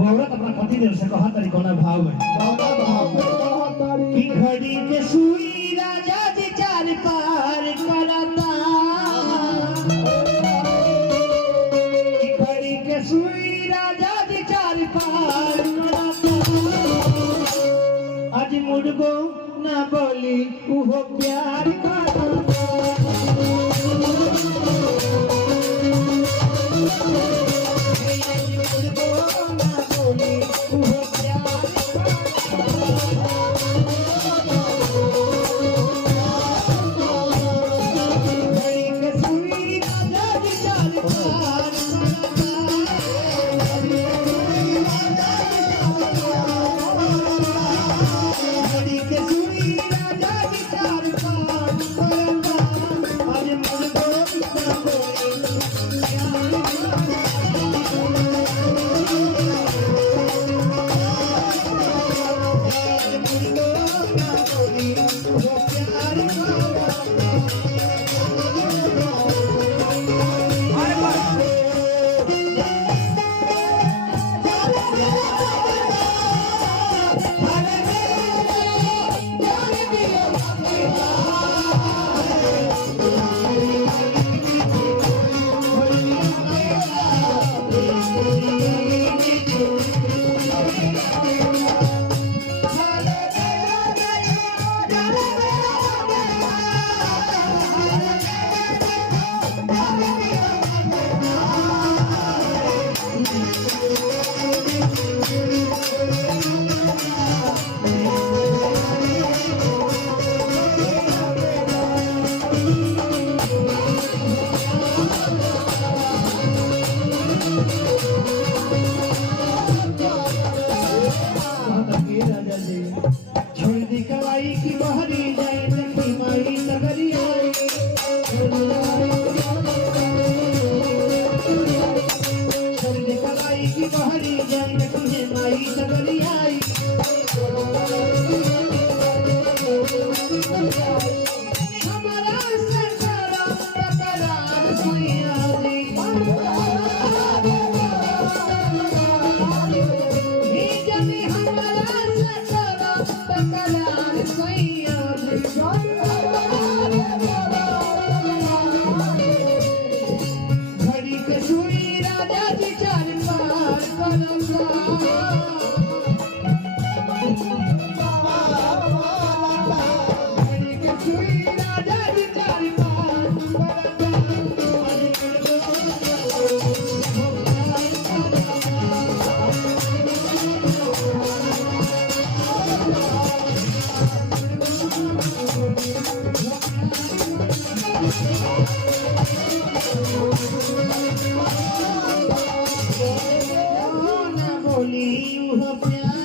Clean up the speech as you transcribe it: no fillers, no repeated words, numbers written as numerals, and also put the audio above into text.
वो औरत अपना पति देव से कहा तारी कोना भाव में कि घड़ी के सुई राजा जी चार पार करता, कि घड़ी के सुई राजा जी चार पार करता, आज मुड़गो ना बोली वो प्यार करता। बोली